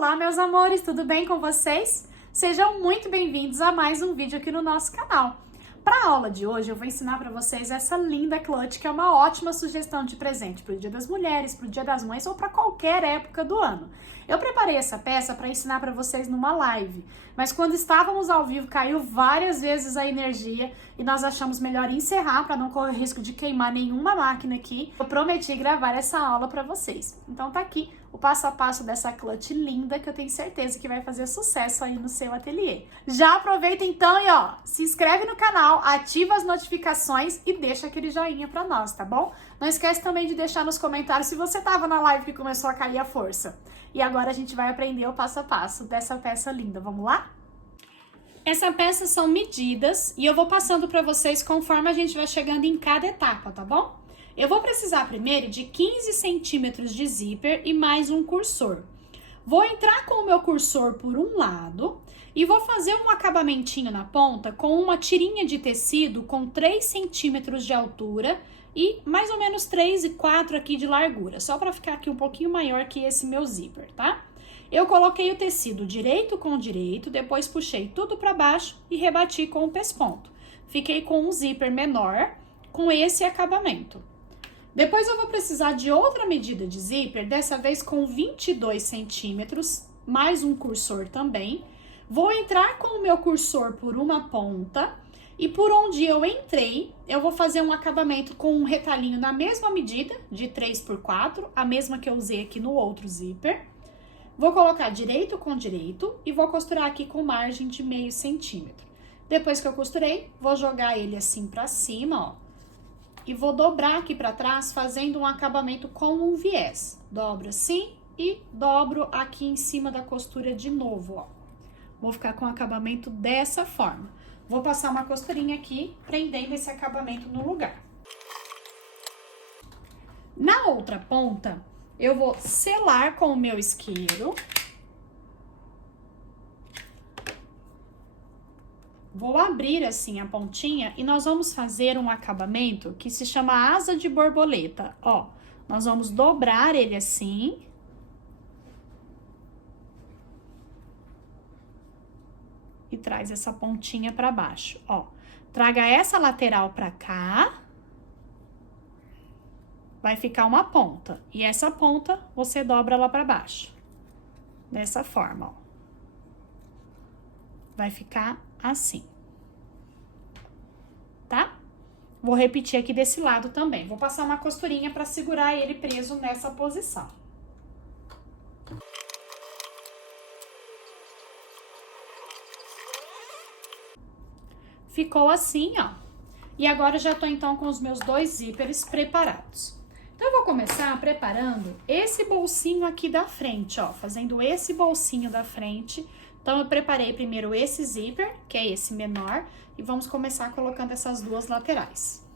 Olá, meus amores, tudo bem com vocês? Sejam muito bem-vindos a mais um vídeo aqui no nosso canal. Para a aula de hoje, eu vou ensinar para vocês essa linda clutch, que é uma ótima sugestão de presente para o Dia das Mulheres, para o Dia das Mães ou para qualquer época do ano. Eu preparei essa peça para ensinar para vocês numa live, mas quando estávamos ao vivo caiu várias vezes a energia e nós achamos melhor encerrar para não correr risco de queimar nenhuma máquina aqui. Eu prometi gravar essa aula para vocês. Então tá aqui o passo a passo dessa clutch linda que eu tenho certeza que vai fazer sucesso aí no seu ateliê. Já aproveita então e ó, se inscreve no canal, ativa as notificações e deixa aquele joinha pra nós, tá bom? Não esquece também de deixar nos comentários se você tava na live que começou a cair a força. E agora a gente vai aprender o passo a passo dessa peça linda, vamos lá? Essa peça são medidas e eu vou passando pra vocês conforme a gente vai chegando em cada etapa, tá bom? Eu vou precisar primeiro de 15 centímetros de zíper e mais um cursor. Vou entrar com o meu cursor por um lado e vou fazer um acabamentinho na ponta com uma tirinha de tecido com 3 centímetros de altura e mais ou menos 3,4 aqui de largura, só para ficar aqui um pouquinho maior que esse meu zíper, tá? Eu coloquei o tecido direito com direito, depois puxei tudo para baixo e rebati com o pesponto. Fiquei com um zíper menor com esse acabamento. Depois eu vou precisar de outra medida de zíper, dessa vez com 22 centímetros, mais um cursor também. Vou entrar com o meu cursor por uma ponta e por onde eu entrei, eu vou fazer um acabamento com um retalhinho na mesma medida, de 3x4, a mesma que eu usei aqui no outro zíper. Vou colocar direito com direito e vou costurar aqui com margem de meio centímetro. Depois que eu costurei, vou jogar ele assim pra cima, ó. E vou dobrar aqui pra trás, fazendo um acabamento com um viés. Dobro assim e dobro aqui em cima da costura de novo, ó. Vou ficar com o acabamento dessa forma. Vou passar uma costurinha aqui, prendendo esse acabamento no lugar. Na outra ponta, eu vou selar com o meu isqueiro. Vou abrir assim a pontinha e nós vamos fazer um acabamento que se chama asa de borboleta, ó. Nós vamos dobrar ele assim. E traz essa pontinha pra baixo, ó. Traga essa lateral pra cá. Vai ficar uma ponta. E essa ponta, você dobra lá pra baixo. Dessa forma, ó. Vai ficar assim. Tá? Vou repetir aqui desse lado também. Vou passar uma costurinha pra segurar ele preso nessa posição. Ficou assim, ó. E agora já tô então com os meus dois zíperes preparados. Então eu vou começar preparando esse bolsinho aqui da frente, ó. Fazendo esse bolsinho da frente. Então, eu preparei primeiro esse zíper, que é esse menor, e vamos começar colocando essas duas laterais.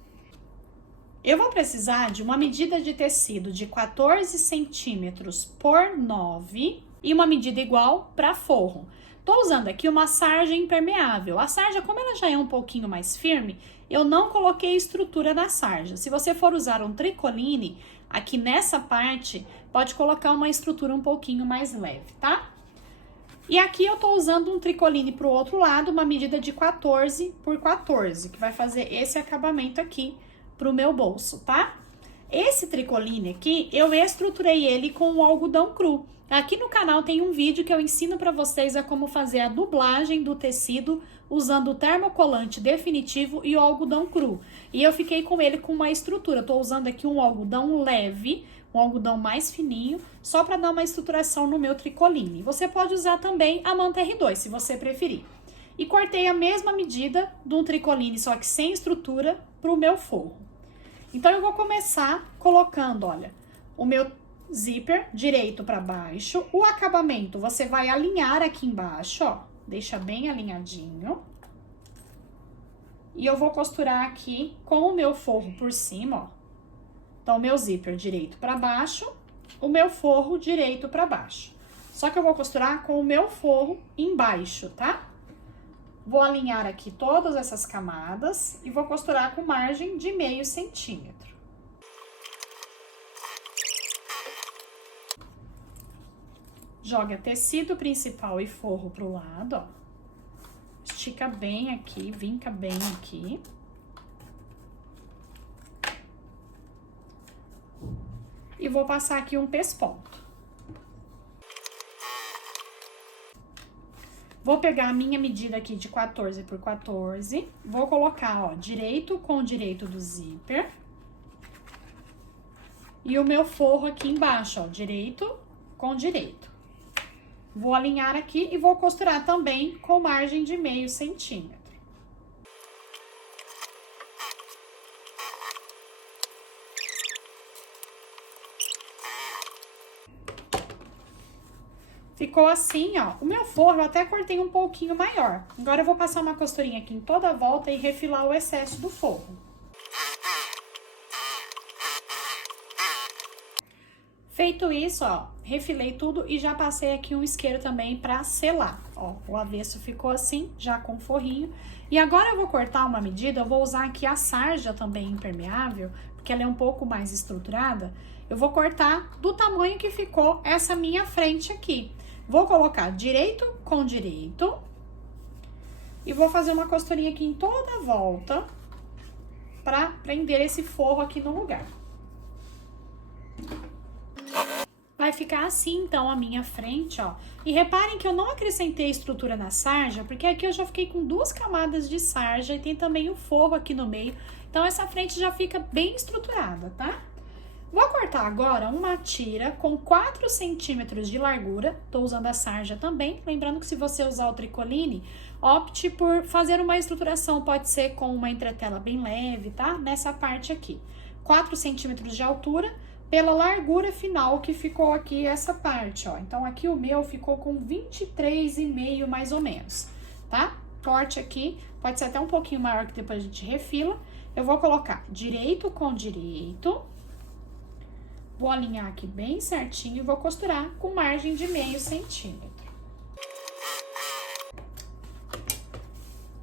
Eu vou precisar de uma medida de tecido de 14 centímetros por 9 e uma medida igual para forro. Tô usando aqui uma sarja impermeável. A sarja, como ela já é um pouquinho mais firme, eu não coloquei estrutura na sarja. Se você for usar um tricoline, aqui nessa parte, pode colocar uma estrutura um pouquinho mais leve, tá? E aqui eu tô usando um tricoline pro outro lado, uma medida de 14 por 14, que vai fazer esse acabamento aqui pro meu bolso, tá? Esse tricoline aqui, eu estruturei ele com o algodão cru. Aqui no canal tem um vídeo que eu ensino pra vocês a como fazer a dublagem do tecido usando o termocolante definitivo e o algodão cru. E eu fiquei com ele com uma estrutura, tô usando aqui um algodão leve, um algodão mais fininho, só para dar uma estruturação no meu tricoline. Você pode usar também a manta R2, se você preferir. E cortei a mesma medida de um tricoline, só que sem estrutura, para o meu forro. Então, eu vou começar colocando, olha, o meu zíper direito para baixo. O acabamento, você vai alinhar aqui embaixo, ó, deixa bem alinhadinho. E eu vou costurar aqui com o meu forro por cima, ó. Então, o meu zíper direito para baixo, o meu forro direito para baixo. Só que eu vou costurar com o meu forro embaixo, tá? Vou alinhar aqui todas essas camadas e vou costurar com margem de meio centímetro. Joga tecido principal e forro pro lado, ó. Estica bem aqui, vinca bem aqui. E vou passar aqui um pesponto. Vou pegar a minha medida aqui de 14 por 14. Vou colocar, ó, direito com direito do zíper. E o meu forro aqui embaixo, ó, direito com direito. Vou alinhar aqui e vou costurar também com margem de meio centímetro. Ficou assim, ó. O meu forro eu até cortei um pouquinho maior. Agora eu vou passar uma costurinha aqui em toda a volta e refilar o excesso do forro. Feito isso, ó, refilei tudo e já passei aqui um isqueiro também pra selar. Ó, o avesso ficou assim, já com forrinho. E agora eu vou cortar uma medida, eu vou usar aqui a sarja também impermeável, porque ela é um pouco mais estruturada. Eu vou cortar do tamanho que ficou essa minha frente aqui. Vou colocar direito com direito. E vou fazer uma costurinha aqui em toda a volta, pra prender esse forro aqui no lugar. Vai ficar assim, então, a minha frente, ó. E reparem que eu não acrescentei estrutura na sarja, porque aqui eu já fiquei com 2 camadas de sarja e tem também o forro aqui no meio. Então, essa frente já fica bem estruturada, tá? Vou cortar agora uma tira com 4 centímetros de largura. Tô usando a sarja também. Lembrando que se você usar o tricoline, opte por fazer uma estruturação. Pode ser com uma entretela bem leve, tá? Nessa parte aqui. 4 centímetros de altura. Pela largura final que ficou aqui essa parte, ó. Então, aqui o meu ficou com 23,5 mais ou menos, tá? Corte aqui, pode ser até um pouquinho maior que depois a gente refila. Eu vou colocar direito com direito. Vou alinhar aqui bem certinho e vou costurar com margem de meio centímetro.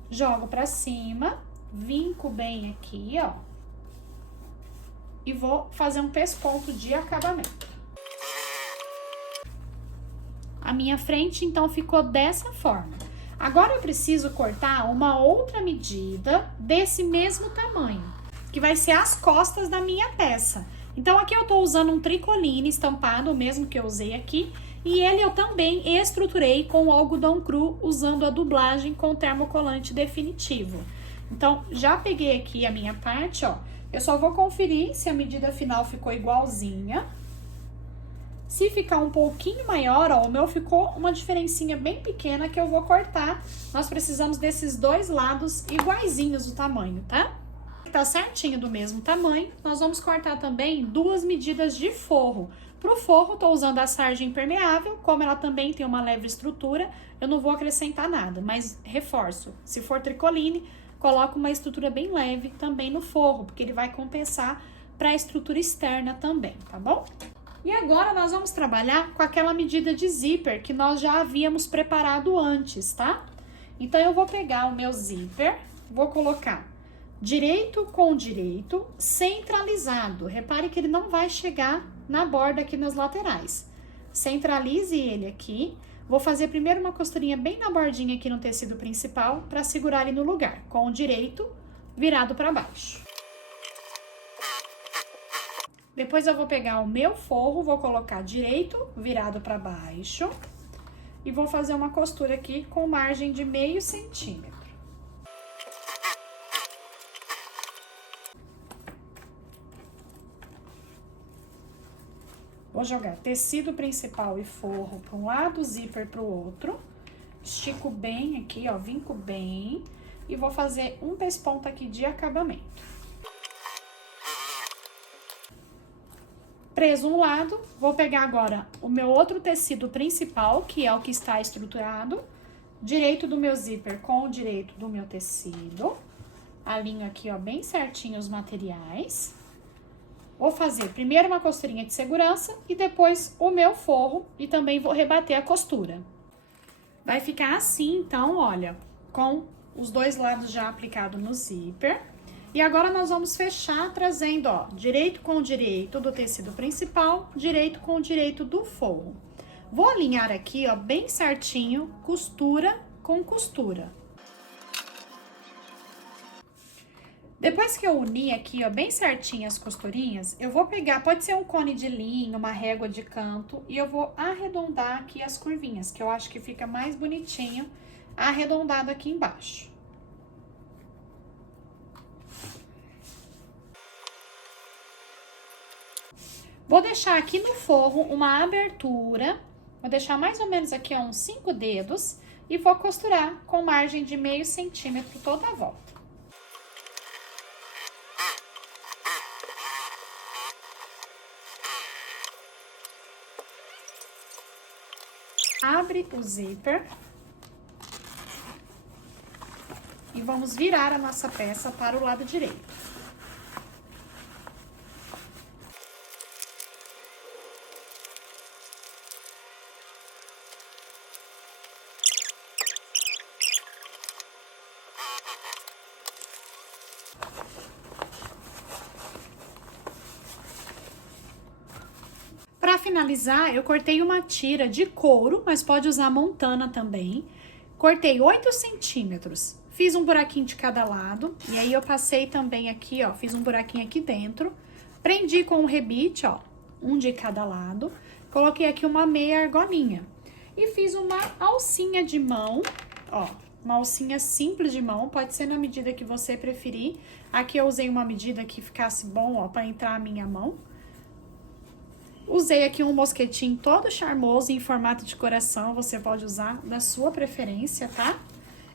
Jogo pra cima, vinco bem aqui, ó. E vou fazer um pesponto de acabamento. A minha frente, então, ficou dessa forma. Agora, eu preciso cortar uma outra medida desse mesmo tamanho, que vai ser as costas da minha peça. Então, aqui eu tô usando um tricoline estampado, o mesmo que eu usei aqui, e ele eu também estruturei com o algodão cru, usando a dublagem com termocolante definitivo. Então, já peguei aqui a minha parte, ó. Eu só vou conferir se a medida final ficou igualzinha. Se ficar um pouquinho maior, ó, o meu ficou uma diferencinha bem pequena que eu vou cortar. Nós precisamos desses 2 lados iguaizinhos do tamanho, tá? Tá certinho do mesmo tamanho. Nós vamos cortar também 2 medidas de forro. Pro forro, tô usando a sarja impermeável, como ela também tem uma leve estrutura, eu não vou acrescentar nada, mas reforço, se for tricoline, coloca uma estrutura bem leve também no forro, porque ele vai compensar para a estrutura externa também, tá bom? E agora nós vamos trabalhar com aquela medida de zíper que nós já havíamos preparado antes, tá? Então, eu vou pegar o meu zíper, vou colocar direito com direito, centralizado. Repare que ele não vai chegar na borda aqui nas laterais. Centralize ele aqui. Vou fazer primeiro uma costurinha bem na bordinha aqui no tecido principal para segurar ele no lugar, com o direito virado para baixo. Depois eu vou pegar o meu forro, vou colocar direito virado para baixo e vou fazer uma costura aqui com margem de meio centímetro. Vou jogar tecido principal e forro para um lado, zíper para o outro. Estico bem aqui, ó, vinco bem. E vou fazer um pesponto aqui de acabamento. Preso um lado, vou pegar agora o meu outro tecido principal, que é o que está estruturado. Direito do meu zíper com o direito do meu tecido. Alinho aqui, ó, bem certinho os materiais. Vou fazer primeiro uma costurinha de segurança e depois o meu forro e também vou rebater a costura. Vai ficar assim, então, olha, com os 2 lados já aplicados no zíper. E agora nós vamos fechar trazendo, ó, direito com direito do tecido principal, direito com direito do forro. Vou alinhar aqui, ó, bem certinho, costura com costura. Depois que eu unir aqui, ó, bem certinho as costurinhas, eu vou pegar, pode ser um cone de linho, uma régua de canto, e eu vou arredondar aqui as curvinhas, que eu acho que fica mais bonitinho arredondado aqui embaixo. Vou deixar aqui no forro uma abertura, vou deixar mais ou menos aqui, ó, uns 5 dedos, e vou costurar com margem de meio centímetro toda a volta. Abre o zíper e vamos virar a nossa peça para o lado direito. Para finalizar, eu cortei uma tira de couro, mas pode usar montana também. Cortei 8 centímetros, fiz um buraquinho de cada lado, e aí eu passei também aqui, ó, fiz um buraquinho aqui dentro, prendi com um rebite, ó, um de cada lado, coloquei aqui uma meia argolinha e fiz uma alcinha de mão, ó, uma alcinha simples de mão, pode ser na medida que você preferir. Aqui eu usei uma medida que ficasse bom, ó, para entrar a minha mão. Usei aqui um mosquetinho todo charmoso em formato de coração, você pode usar da sua preferência, tá?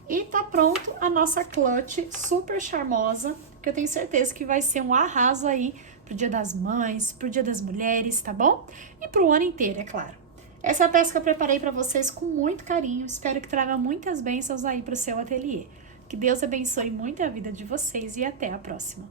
E tá pronto a nossa clutch super charmosa, que eu tenho certeza que vai ser um arraso aí pro Dia das Mães, pro Dia das Mulheres, tá bom? E pro ano inteiro, é claro. Essa peça que eu preparei pra vocês com muito carinho, espero que traga muitas bênçãos aí pro seu ateliê. Que Deus abençoe muito a vida de vocês e até a próxima.